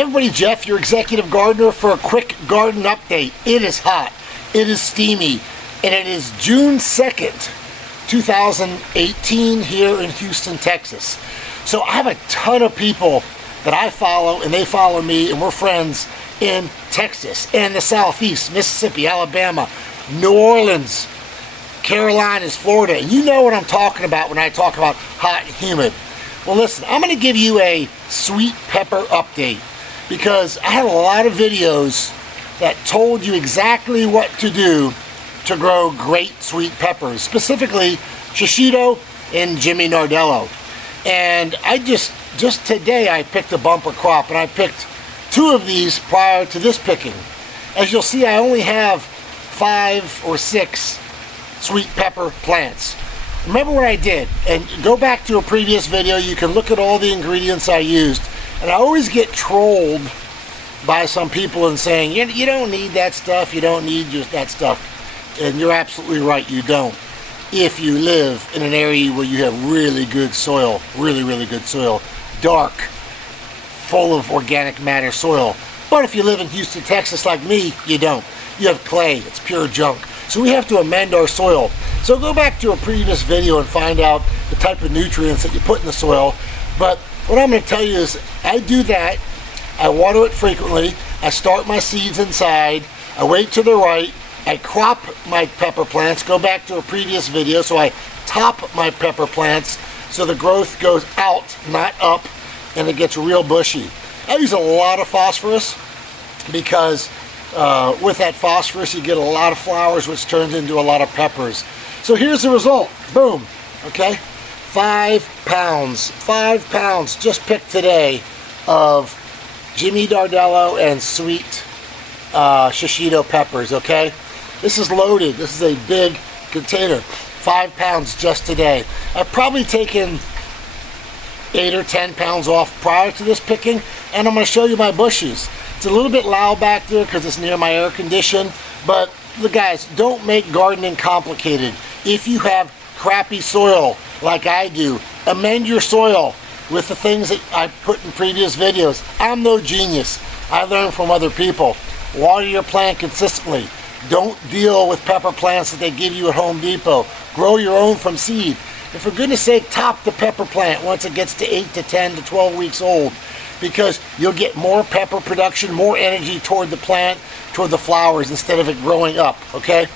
Hey everybody, Jeff, your executive gardener, for a quick garden update. It is hot, it is steamy, and it is June 2nd, 2018 here in Houston, Texas. So I have a ton of people that I follow and they follow me, and we're friends in Texas and the Southeast, Mississippi, Alabama, New Orleans, Carolinas, Florida. And you know what I'm talking about when I talk about hot and humid. Well, listen, I'm going to give you a sweet pepper update because I had a lot of videos that told you exactly what to do to grow great sweet peppers, specifically Shishito and Jimmy Nardello. And I just today I picked a bumper crop, and I picked 2 of these prior to this picking. As you'll see, I only have 5 or 6 sweet pepper plants. Remember what I did, and go back to a previous video. You can look at all the ingredients I used, and I always get trolled by some people and saying, you don't need that stuff, you don't need just that stuff. And you're absolutely right, you don't. If you live in an area where you have really good soil, really good soil, dark, full of organic matter soil. But if you live in Houston, Texas like me, you don't. You have clay, it's pure junk. So we have to amend our soil. So go back to a previous video and find out the type of nutrients that you put in the soil. But what I'm going to tell you is I do that. I water it frequently. I start my seeds inside. I wait to the right. I crop my pepper plants. Go back to a previous video. So I top my pepper plants so the growth goes out, not up, and it gets real bushy. I use a lot of phosphorus because with that phosphorus you get a lot of flowers, which turns into a lot of peppers. So here's the result. Boom. Okay, 5 pounds just picked today of Jimmy Nardello and sweet Shishito peppers. Okay, this is loaded. This is a big container. 5 pounds just today. I've probably taken 8 or 10 pounds off prior to this picking, and I'm going to show you my bushes. It's a little bit loud back there because it's near my air condition, but look guys, don't make gardening complicated. If you have crappy soil like I do, amend your soil with the things that I put in previous videos. I'm no genius. I learned from other people. Water your plant consistently. Don't deal with pepper plants that they give you at Home Depot. Grow your own from seed. And for goodness sake, top the pepper plant once it gets to 8 to 10 to 12 weeks old, because you'll get more pepper production, more energy toward the plant, toward the flowers, instead of it growing up, okay?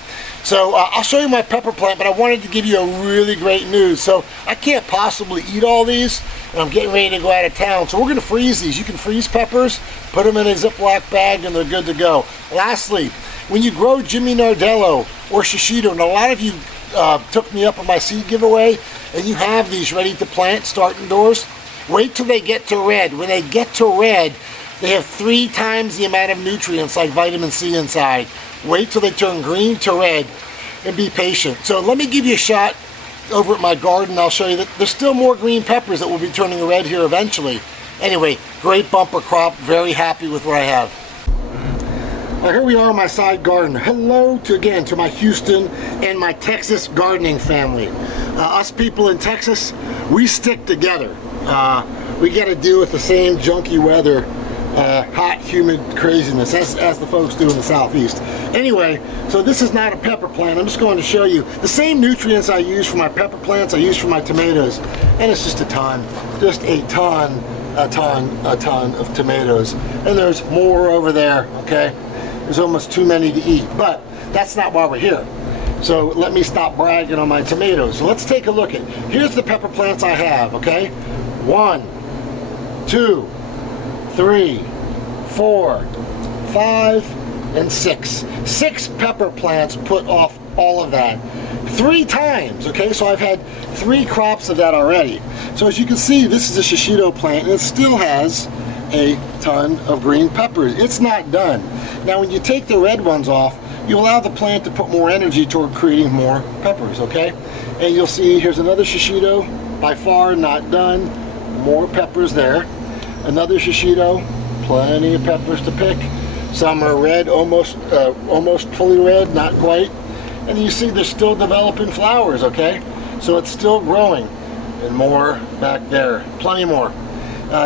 So I'll show you my pepper plant, but I wanted to give you a really great news. So I can't possibly eat all these, and I'm getting ready to go out of town. So we're going to freeze these. You can freeze peppers, put them in a Ziploc bag, and they're good to go. Lastly, when you grow Jimmy Nardello or Shishito, and a lot of you took me up on my seed giveaway, and you have these ready to plant, start indoors, wait till they get to red. When they get to red, they have 3 times the amount of nutrients like vitamin C inside. Wait till they turn green to red and be patient. So let me give you a shot over at my garden. I'll show you that there's still more green peppers that will be turning red here eventually. Anyway, great bumper crop. Very happy with what I have. Well, here we are in my side garden. Hello again to my Houston and my Texas gardening family. Us people in Texas, we stick together. We got to deal with the same junky weather, hot, humid craziness as the folks do in the Southeast. Anyway, so this is not a pepper plant. I'm just going to show you the same nutrients I use for my pepper plants I use for my tomatoes, and it's just a ton of tomatoes. And there's more over there. Okay, there's almost too many to eat, but that's not why we're here. So let me stop bragging on my tomatoes. So let's take a look at, here's the pepper plants I have. Okay, 1, 2, 3, 4, 5, and 6. 6 pepper plants put off all of that 3 times. Okay, so I've had 3 crops of that already. So as you can see, this is a Shishito plant, and it still has a ton of green peppers. It's not done. Now when you take the red ones off, you allow the plant to put more energy toward creating more peppers. Okay, and you'll see here's another Shishito, by far not done. More peppers there. Another Shishito, plenty of peppers to pick. Some are red, almost fully red, not quite. And you see they're still developing flowers. Okay, so it's still growing. And more back there, plenty more.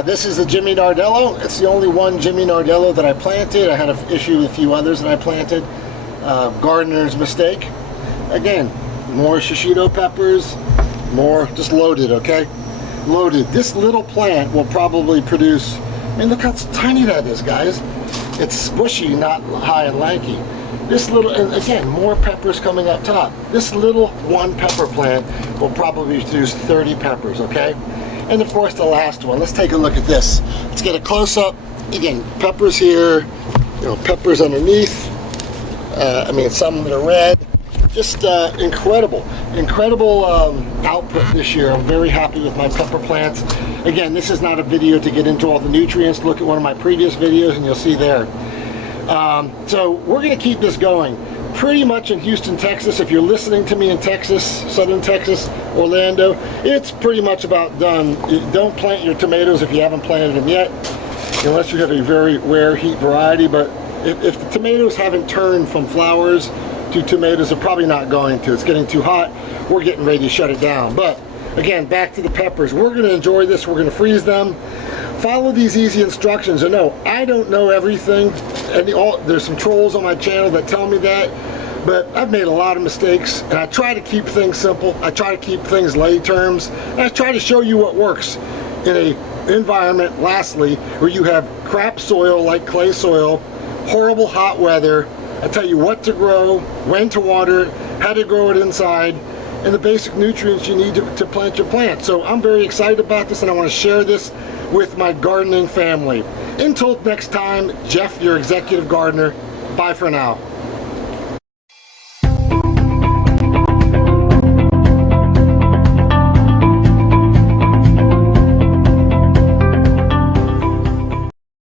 This is the Jimmy Nardello. It's the only one Jimmy Nardello that I planted. I had an issue with a few others that I planted. Gardener's mistake. Again, more Shishito peppers, more just loaded, okay? Loaded. This little plant will probably produce, I mean, look how tiny that is, guys. It's bushy, not high and lanky. This little, and again, more peppers coming up top. This little one pepper plant will probably produce 30 peppers, okay? And of course the last one, let's take a look at this. Let's get a close-up. Again, peppers here, you know, peppers underneath. I mean, some that are red. Just incredible output this year. I'm very happy with my pepper plants. Again, this is not a video to get into all the nutrients. Look at one of my previous videos and you'll see there. So we're going to keep this going. Pretty much in Houston, Texas. If you're listening to me in Texas, Southern Texas, Orlando, it's pretty much about done. You don't plant your tomatoes if you haven't planted them yet, unless you have a very rare heat variety. But if the tomatoes haven't turned from flowers to tomatoes, they're probably not going to. It's getting too hot. We're getting ready to shut it down. But again, back to the peppers. We're going to enjoy this. We're going to freeze them. Follow these easy instructions. And no, I don't know everything. And there's some trolls on my channel that tell me that. But I've made a lot of mistakes. And I try to keep things simple. I try to keep things lay terms. And I try to show you what works in a environment, lastly, where you have crap soil like clay soil, horrible hot weather. I tell you what to grow, when to water it, how to grow it inside, and the basic nutrients you need to plant your plant. So I'm very excited about this and I want to share this with my gardening family. Until next time, Jeff, your executive gardener. Bye for now.